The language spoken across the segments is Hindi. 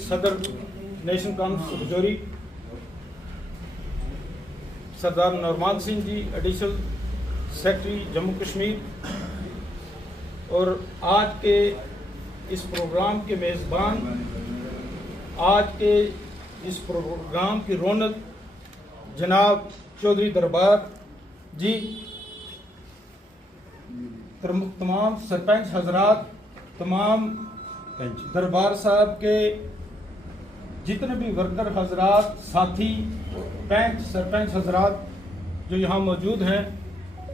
सदर नेशनल कॉन्फ्रेंस रजौरी, सरदार नौरमान सिंह जी एडिशनल सेक्रेटरी जम्मू कश्मीर, और आज के इस प्रोग्राम के मेज़बान, आज के इस प्रोग्राम की रौनक जनाब चौधरी दरबार जी, तमाम सरपंच हजरात, तमाम दरबार साहब के जितने भी वर्कर हजरात, साथी, पंच, सरपंच हजरात जो यहाँ मौजूद हैं,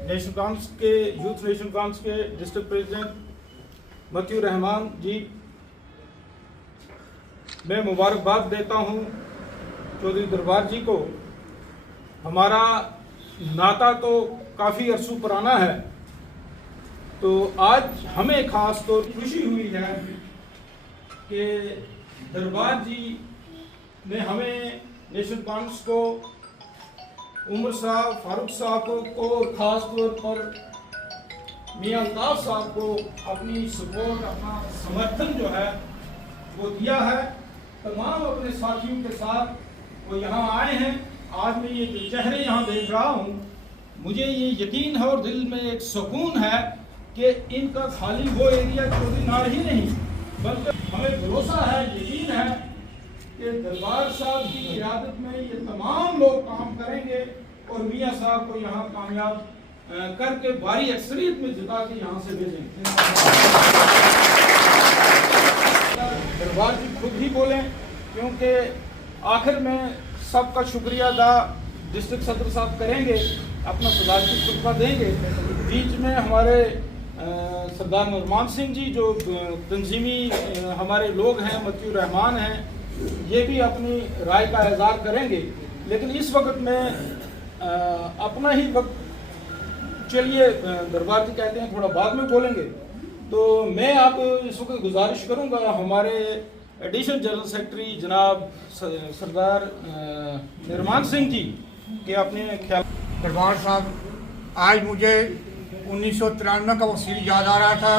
नेशनल कॉन्फ्रेंस के यूथ नेशनल कॉन्फ्रेंस के डिस्ट्रिक्ट प्रेसिडेंट मतियूर रहमान जी, मैं मुबारकबाद देता हूँ चौधरी दरबार जी को। हमारा नाता तो काफ़ी अरसों पुराना है, तो आज हमें खास तौर पर खुशी हुई है कि दरबार जी ने हमें नेशनल कॉन्फ्रेंस को, उमर साहब, फारूक साहब को और ख़ास तौर पर मियां अल्ताफ साहब को अपनी सपोर्ट, अपना समर्थन जो है वो दिया है। तमाम अपने साथियों के साथ वो यहाँ आए हैं। आज मैं ये जो चेहरे यहाँ देख रहा हूँ, मुझे ये यकीन है और दिल में एक सुकून है कि इनका खाली वो एरिया चौधरी नाड़ ही नहीं, बल्कि हमें भरोसा है, यकीन है कि दरबार साहब की क़ियादत में ये तमाम लोग काम करेंगे और मियाँ साहब को यहाँ कामयाब करके भारी अक्सरियत में जिता के यहाँ से भेजेंगे। दरबार जी खुद ही बोलें, क्योंकि आखिर में सबका शुक्रिया अदा डिस्ट्रिक्ट सदर साहब करेंगे, अपना सदाकती खुतबा देंगे। बीच में हमारे सरदार नौरमान सिंह जी जो तंजीमी हमारे लोग हैं, मतियूर रहमान हैं, ये भी अपनी राय का इज़हार करेंगे। लेकिन इस वक्त में अपना ही वक्त, चलिए दरबार जी कहते हैं थोड़ा बाद में बोलेंगे, तो मैं आप इस वक्त गुजारिश करूंगा हमारे एडिशनल जनरल सेक्रेटरी जनाब सरदार नौरमान सिंह जी के अपने ख्याल। दरबार साहब, आज मुझे 1993 का वो सीन याद आ रहा था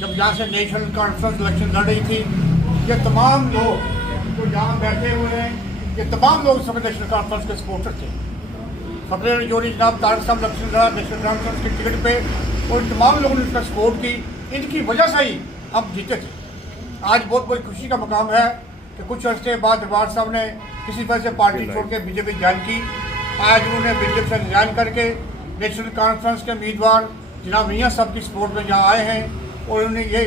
जब यहाँ से नेशनल कॉन्फ्रेंस इलेक्शन लड़ रही थी। ये तमाम लोग जो यहाँ बैठे हुए हैं, ये तमाम लोग सब नेशनल कॉन्फ्रेंस के सपोर्टर थे। फकरे रजौरी जनाब तारक साहब इलेक्शन लड़ा नेशनल कॉन्फ्रेंस के टिकट पे, और तमाम लोगों ने उसका सपोर्ट की। इनकी वजह से ही हम जीते थे। आज बहुत बड़ी खुशी का मकाम है कि कुछ अर्से बाद दरबार साहब ने किसी वजह से पार्टी छोड़ के बीजेपी ज्वाइन की। आज उन्होंने बीजेपी से रिजाइन करके नेशनल कॉन्फ्रेंस के उम्मीदवार जनाब मियाँ साहब की सपोर्ट में यहाँ आए हैं, और उन्हें ये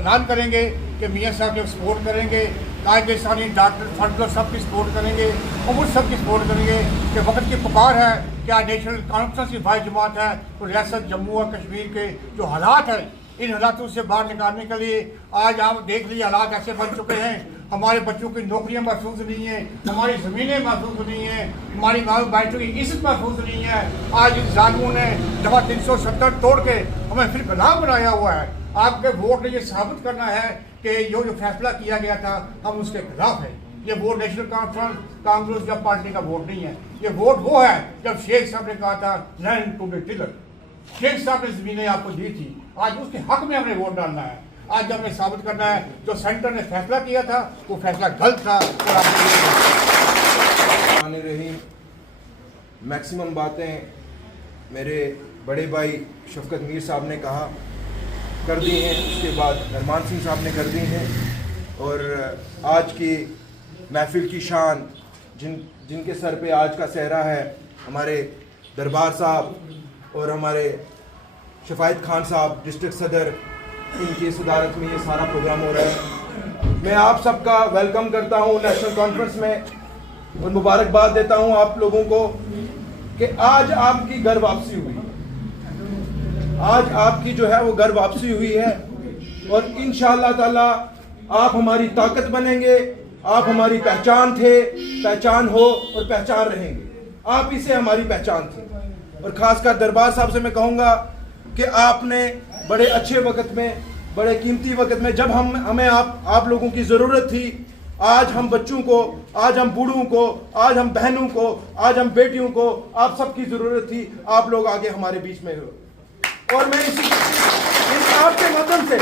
ऐलान करेंगे कि मियाँ साहब की सपोर्ट करेंगे, कायदेसानी डॉक्टर फंडलो सब की सपोर्ट करेंगे, उमर सब की सपोर्ट करेंगे कि वक्त की पुकार है कि आज नेशनल कॉन्फ्रेंस की भाई जमात है, तो रियासत जम्मू और कश्मीर के जो हालात हैं, इन हालातों से बाहर निकालने के लिए आज आप देख लीजिए हालात ऐसे बन चुके हैं। हमारे बच्चों की नौकरियां महफूज नहीं हैं, हमारी ज़मीनें महफूज नहीं हैं, हमारी माँ बहनों की इज्जत महफूज नहीं है। आज इन जालिमों ने दफ़ा 370 तोड़ के हमें फिर गुलाम बनाया हुआ है। आपके वोट ने ये साबित करना है कि जो फैसला किया गया था हम उसके खिलाफ हैं। ये वोट नेशनल कॉन्फ्रेंस कांग्रेस या पार्टी का वोट नहीं है। ये वोट वो है जब शेख साहब ने कहा था land to be tiller, Sheikh साहब ने ज़मीनें आपको दी थी, आज उसके हक में हमने वोट डालना है। आज हमें साबित करना है जो सेंटर ने फैसला किया था वो फैसला गलत था। मैक्सिमम बातें मेरे बड़े भाई शफकत मीर साहब ने कहा कर दी हैं, उसके बाद नौरमान सिंह साहब ने कर दी हैं, और आज की महफिल की शान जिनके सर पे आज का सहरा है, हमारे दरबार साहब और हमारे शफायत खान साहब डिस्ट्रिक्ट सदर, इनकी सदारत में ये सारा प्रोग्राम हो रहा है। मैं आप सबका वेलकम करता हूँ नेशनल कॉन्फ्रेंस में और मुबारकबाद देता हूँ आप लोगों को कि आज आपकी घर वापसी हुई, आज आपकी जो है वो घर वापसी हुई है, और इंशाअल्लाह ताला आप हमारी ताकत बनेंगे। आप हमारी पहचान थे, पहचान हो और पहचान रहेंगे। आप इसे हमारी पहचान थी, और खासकर दरबार साहब से मैं कहूँगा कि आपने बड़े अच्छे वक्त में, बड़े कीमती वक्त में, जब हमें आप लोगों की ज़रूरत थी, आज हम बच्चों को, आज हम बूढ़ों को, आज हम बहनों को, आज हम बेटियों को, आप सबकी ज़रूरत थी। आप लोग आगे हमारे बीच में हो, और मैं इस आपके माध्यम से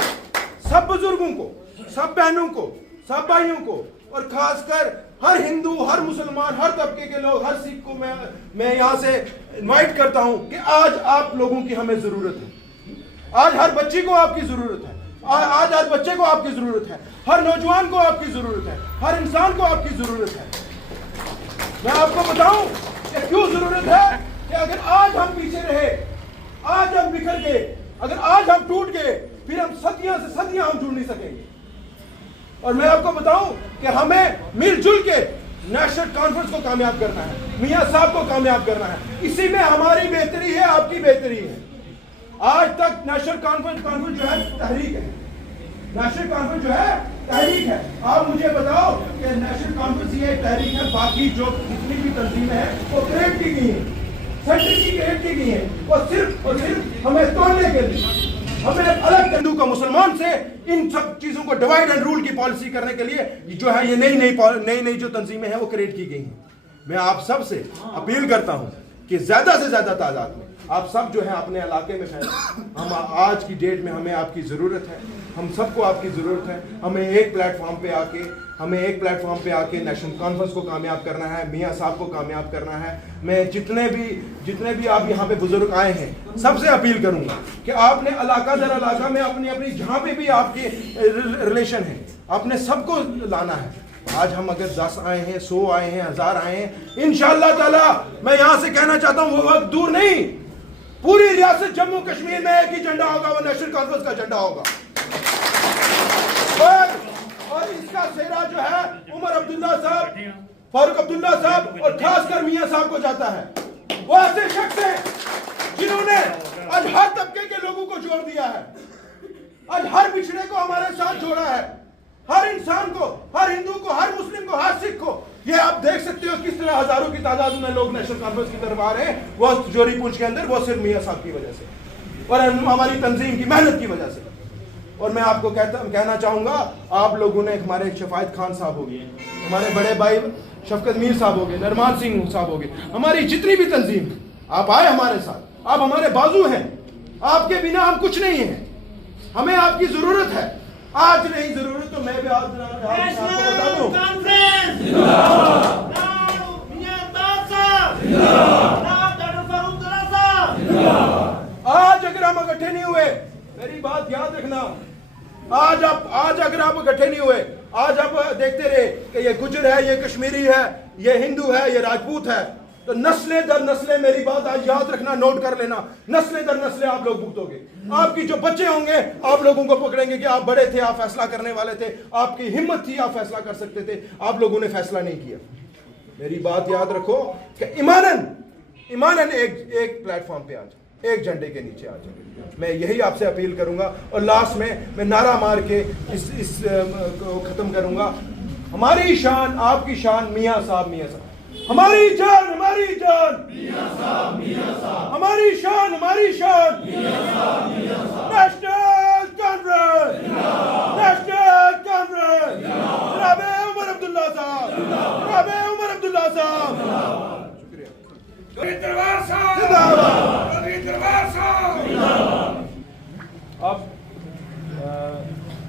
सब बुजुर्गों को, सब बहनों को, सब भाइयों को और खासकर हर हिंदू, हर मुसलमान, हर तबके के लोग, हर सिख को मैं यहाँ से इनवाइट करता हूँ कि आज आप लोगों की हमें ज़रूरत है। आज हर बच्ची को आपकी ज़रूरत है, आज हर बच्चे को आपकी ज़रूरत है, हर नौजवान को आपकी ज़रूरत है, हर इंसान को आपकी ज़रूरत है। मैं आपको बताऊं कि क्यों ज़रूरत है कि अगर आज हम पीछे रहे, आज हम बिखर गए, अगर आज हम टूट गए, फिर हम सदियां से सदियां हम जुड़ नहीं सकेंगे। और मैं आपको बताऊं कि हमें मिलजुल के नेशनल कॉन्फ्रेंस को कामयाब करना है, मियां साहब को कामयाब करना है। इसी में हमारी बेहतरी है, आपकी बेहतरी है। आज तक नेशनल कॉन्फ्रेंस जो है तहरीक है, नेशनल कॉन्फ्रेंस जो है तहरीक है। आप मुझे बताओ कि नेशनल कॉन्फ्रेंस ये तहरीक है, बाकी जो जितनी भी तंजीमें हैं वो क्रिएट की गई है, सेंटर की क्रिएट की गई है, और सिर्फ हमें तोड़ने के लिए, हमें अलग हिंदू का मुसलमान से इन सब चीजों को डिवाइड एंड रूल की पॉलिसी करने के लिए जो है ये नई जो तंजीमें हैं वो क्रिएट की गई हैं। मैं आप सब से अपील करता हूं कि ज्यादा से ज्यादा तादाद में आप सब जो है अपने इलाके में फैलें। हम आज की डेट में हमें आपकी ज़रूरत है, हम सबको आपकी ज़रूरत है। हमें एक प्लेटफॉर्म पे आके नेशनल कॉन्फ्रेंस को कामयाब करना है, मियां साहब को कामयाब करना है। मैं जितने भी आप यहाँ पे बुजुर्ग आए हैं सबसे अपील करूँगा कि आपने इलाका दर इलाका में अपनी जहाँ पे भी आपके रिलेशन है आपने सबको लाना है। आज हम अगर 10 आए हैं, 100 आए हैं, 1000 आए हैं, इंशाअल्लाह ताला मैं यहाँ से कहना चाहता हूँ वो वक्त दूर नहीं, पूरी रियासत जम्मू कश्मीर में एक ही झंडा होगा, वो नेशनल कॉन्फ्रेंस का झंडा होगा। और इसका सेहरा जो है उमर अब्दुल्ला साहब, फारूक अब्दुल्ला साहब और खासकर मियां साहब को जाता है। वो ऐसे शख्स हैं जिन्होंने आज हर तबके के लोगों को जोड़ दिया है, आज हर पिछड़े को हमारे साथ जोड़ा है, हर इंसान को, हर हिंदू को, हर मुस्लिम को, हर सिख को। ये आप देख सकते हो किस तरह हजारों की तादाद में लोग नेशनल कॉन्फ्रेंस की तरफ आ रहे हैं, वो जोरी पुंछ के अंदर, वो सिर्फ मियां साहब की वजह से और हमारी तंजीम की मेहनत की वजह से। और मैं आपको कहना चाहूंगा, आप लोगों ने, हमारे शफायत खान साहब हो गए, हमारे बड़े भाई शफकत मीर साहब हो गए, नरमान सिंह साहब हो गए, हमारी जितनी भी तंजीम, आप आए हमारे साथ, आप हमारे बाजू हैं, आपके बिना हम कुछ नहीं हैं, हमें आपकी जरूरत है। आज नहीं जरूरत तो मैं भी आपको बता दूं, आज अगर हम इकट्ठे नहीं हुए, मेरी बात याद रखना, आज अगर आप इकट्ठे नहीं हुए, आज आप देखते रहे कि ये गुजर है, ये कश्मीरी है, ये हिंदू है, ये राजपूत है, तो नस्लें दर नस्लें, मेरी बात आज याद रखना, नोट कर लेना, नस्लें दर नस्लें आप लोग भुगतोगे। आपकी जो बच्चे होंगे आप लोगों को पकड़ेंगे कि आप बड़े थे, आप फैसला करने वाले थे, आपकी हिम्मत थी, आप फैसला कर सकते थे, आप लोगों ने फैसला नहीं किया। मेरी बात याद रखो कि ईमानन एक प्लेटफॉर्म पे आ जाओ, एक झंडे के नीचे आ जाओ। मैं यही आपसे अपील करूंगा और लास्ट में मैं नारा मार के इस को खत्म करूंगा। हमारी शान, आपकी शान, मियां साहब, मियां साहब, हमारी जान, हमारी जान, मियां साहब, मियां साहब, हमारी शान, हमारी शान, मियां साहब, मियां साहब, नेशनल कॉन्फ्रेंस, नेशनल कॉन्फ्रेंस, जनाब उमर अब्दुल्ला साहब, जनाब उमर अब्दुल्ला साहब, शुक्रिया, दरबार साहब जिंदाबाद, दरबार साहब जिंदाबाद। अब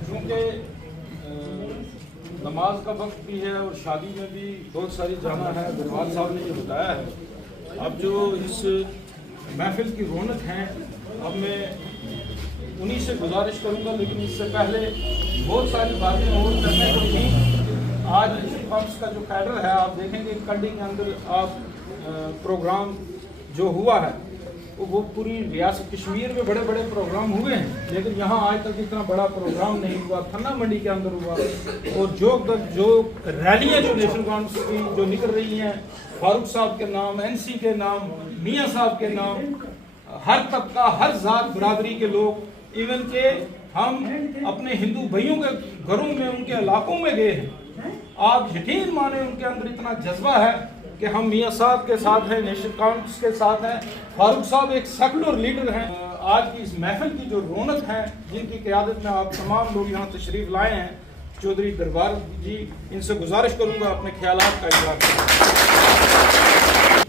चूँकि नमाज का वक्त भी है और शादी में भी बहुत सारी जाना है, दरबार साहब ने ये बताया है। अब जो इस महफिल की रौनक है, अब मैं उन्हीं से गुजारिश करूंगा, लेकिन इससे पहले बहुत सारी बातें और करने को थी। आज पक्ष का जो कैडर है, आप देखेंगे कंडी के अंदर आप प्रोग्राम जो हुआ है वो पूरी रियासत कश्मीर में बड़े बड़े प्रोग्राम हुए हैं, लेकिन यहाँ आज तक इतना बड़ा प्रोग्राम नहीं हुआ। थन्ना मंडी के अंदर हुआ और जो रैलियाँ जो नेशनल कॉन्फ्रेंस की जो निकल रही हैं, फारूक साहब के नाम, एनसी के नाम, मियां साहब के नाम, हर तबका, हर जात बरादरी के लोग, इवन के हम अपने हिंदू भाइयों के घरों में, उनके इलाकों में गए हैं। आप यकीन माने उनके अंदर इतना जज्बा है कि हम मियां साहब के साथ हैं, नेशनल कॉन्फ्रेंस के साथ हैं। फारूक साहब एक सेकुलर लीडर हैं। आज की इस महफिल की जो रौनक है, जिनकी क़यादत में आप तमाम लोग यहाँ तशरीफ़ लाए हैं, चौधरी दरबार जी, इनसे गुजारिश करूँगा अपने ख्यालात का इज़हार करें।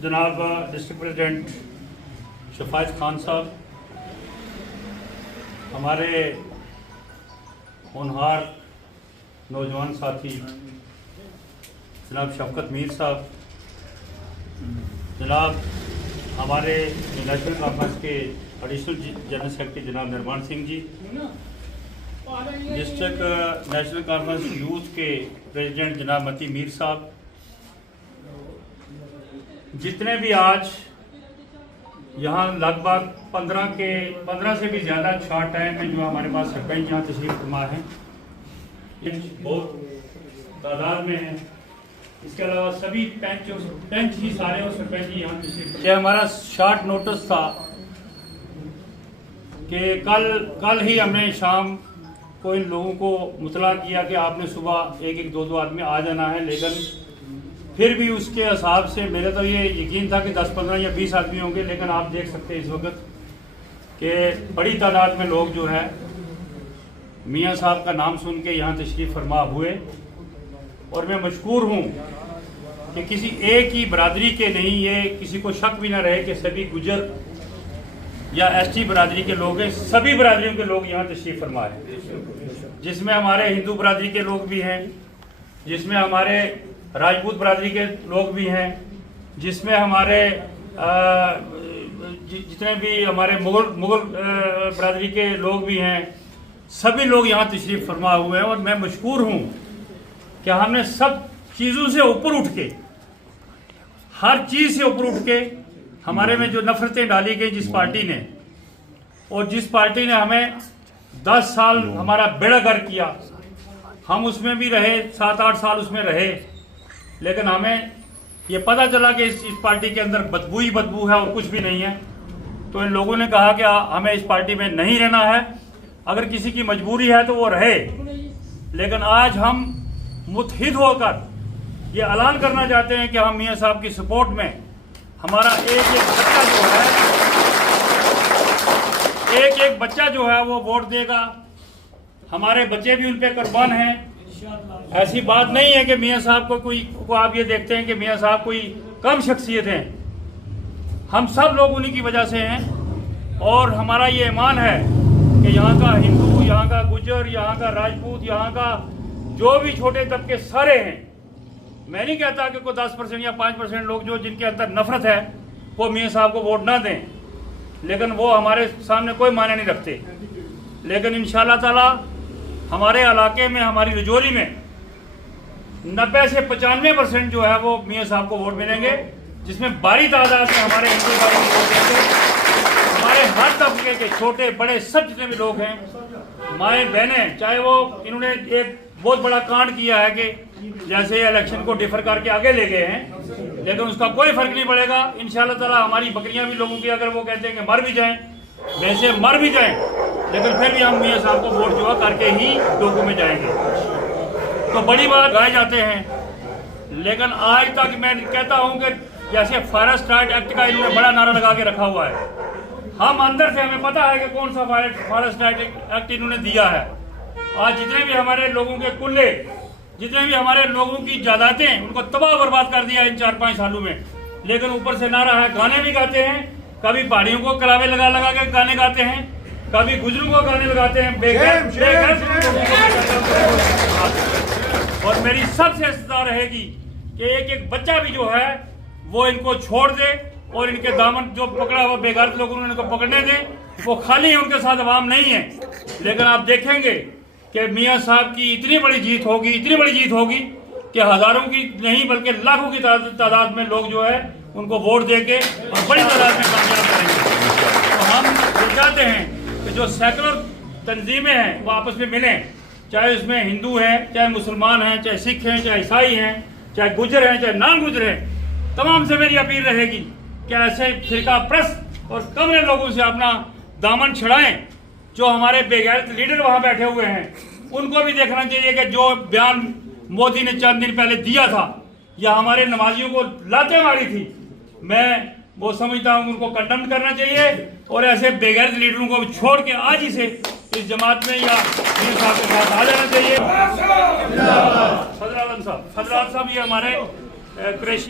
जनाब डिस्ट्रिक्ट प्रेसिडेंट शफायत खान साहब, हमारे होनहार नौजवान साथी जनाब शफकत मीर साहब, जनाब हमारे नेशनल कॉन्फ्रेंस के एडिशनल जनरल सेक्रेटरी जनाब निर्माण Singh ji, district national conference youth के प्रेसिडेंट जनाब मती मीर साहब, जितने भी आज यहाँ लगभग 15 से भी ज़्यादा शॉर्ट टाइम में जो हमारे पास सरपंच यहाँ तशरीफ फरमा हैं, बहुत तादाद में हैं। इसके अलावा सभी पेंच ही सारे और सरपंच ही यहाँ तशरीफ। ये हमारा शॉर्ट नोटिस था कि कल ही हमने शाम को इन लोगों को मुतला किया कि आपने सुबह एक दो आदमी आ जाना है, लेकिन फिर भी उसके हिसाब से मेरा तो ये यकीन था कि 10, 15 या 20 आदमी होंगे, लेकिन आप देख सकते हैं इस वक्त कि बड़ी तादाद में लोग जो है मियाँ साहब का नाम सुन के यहाँ तशरीफ़ फरमा हुए। और मैं मशकूर हूँ कि किसी एक ही बरादरी के नहीं, ये किसी को शक भी ना रहे कि सभी गुजर या ST बरादरी के लोग हैं, सभी बरादरियों के लोग यहाँ तशरीफ़ फरमा हैं, जिसमें हमारे हिंदू बरादरी के लोग भी हैं, जिसमें हमारे राजपूत बरादरी के लोग भी हैं, जिसमें हमारे जितने भी हमारे मुगल बरादरी के लोग भी हैं, सभी लोग यहाँ तशरीफ़ फरमा हुए हैं। और मैं मशकूर हूँ कि हमने सब चीज़ों से ऊपर उठ के, हर चीज़ से ऊपर उठ के, हमारे में जो नफ़रतें डाली गई जिस पार्टी ने, और जिस पार्टी ने हमें 10 साल हमारा बेड़ा गर्क किया, हम उसमें भी रहे, 7-8 साल उसमें रहे, लेकिन हमें ये पता चला कि इस पार्टी के अंदर बदबू ही बदबू है और कुछ भी नहीं है। तो इन लोगों ने कहा कि हमें इस पार्टी में नहीं रहना है, अगर किसी की मजबूरी है तो वो रहे। लेकिन आज हम मुत्हिद होकर ये ऐलान करना चाहते हैं कि हम मियाँ साहब की सपोर्ट में, हमारा एक बच्चा जो है वो वोट देगा, हमारे बच्चे भी उन पे कुर्बान हैं। ऐसी बात नहीं है कि मियाँ साहब को आप ये देखते हैं कि मियाँ साहब कोई कम शख्सियत हैं, हम सब लोग उन्हीं की वजह से हैं। और हमारा ये ईमान है कि यहाँ का हिंदू, यहाँ का गुजर, यहाँ का राजपूत, यहाँ का जो भी छोटे तबके सारे हैं। मैं नहीं कहता कि कोई 10% या 5% लोग जो जिनके अंदर नफरत है वो मियाँ साहब को वोट ना दें, लेकिन वो हमारे सामने कोई मायने नहीं रखते। लेकिन इंशाअल्लाह ताला हमारे इलाके में, हमारी रजौरी में 90 से 95% जो है वो मियाँ साहब को वोट मिलेंगे, जिसमें भारी तादाद में हमारे हिंदू भाई वोट देंगे। हमारे हर तबके के छोटे बड़े सब जितने भी लोग हैं, माएँ बहनें, चाहे वो इन्होंने एक बहुत बड़ा कांड किया है कि जैसे इलेक्शन को डिफर करके आगे ले गए हैं, लेकिन उसका कोई फर्क नहीं पड़ेगा। इंशाअल्लाह ताला हमारी बकरियां भी लोगों की, अगर वो कहते हैं कि मर भी जाएं, वैसे मर भी जाएं, लेकिन फिर भी हम मियाँ साहब को वोट जो करके ही लोगों में जाएंगे। तो बड़ी बात गाए जाते हैं, लेकिन आज तक मैं कहता हूँ कि जैसे फॉरेस्ट राइट एक्ट का इन्होंने बड़ा नारा लगा के रखा हुआ है, हम अंदर से हमें पता है कि कौन सा फॉरेस्ट राइट एक्ट इन्होंने दिया है। आज जितने भी हमारे लोगों के कुल्ले, जितने भी हमारे लोगों की जायदादें, उनको तबाह बर्बाद कर दिया इन 4-5 सालों में। लेकिन ऊपर से नारा है, गाने भी गाते हैं, कभी पहाड़ियों को कलावे लगा के गाने गाते हैं, कभी गुजरों को गाने लगाते हैं, और मेरी सबसे इस्तदा रहेगी कि एक बच्चा भी जो है वो इनको छोड़ दे और इनके दामन जो पकड़ा हुआ बेगैरत लोग उन्होंने इनको पकड़ने दें। वो खाली है, उनके साथ अवाम नहीं है। लेकिन आप देखेंगे कि मियाँ साहब की इतनी बड़ी जीत होगी कि हजारों की नहीं बल्कि लाखों की तादाद में लोग जो है उनको वोट देके और बड़ी तादाद में कामयाब करेंगे। तो हम ये चाहते हैं कि जो सेकुलर तंजीमें हैं वो आपस में मिलें, चाहे उसमें हिंदू हैं, चाहे मुसलमान हैं, चाहे सिख हैं, चाहे ईसाई हैं, चाहे गुजर हैं, चाहे नान गुजर हैं। तमाम से मेरी अपील रहेगी कि ऐसे फिरका प्रस्त और कमरे लोगों से अपना दामन छुड़ाएं। जो हमारे बेगैरत लीडर वहां बैठे हुए हैं, उनको भी देखना चाहिए कि जो बयान मोदी ने चंद दिन पहले दिया था या हमारे नमाजियों को लाते मारी थी, मैं वो समझता हूँ उनको कंडम करना चाहिए और ऐसे बेगैरत लीडरों को छोड़ के आज ही से इस जमात में या मीर साहब के साथ आ जाना चाहिए। फजल आलम साहब ये हमारे कुरैशी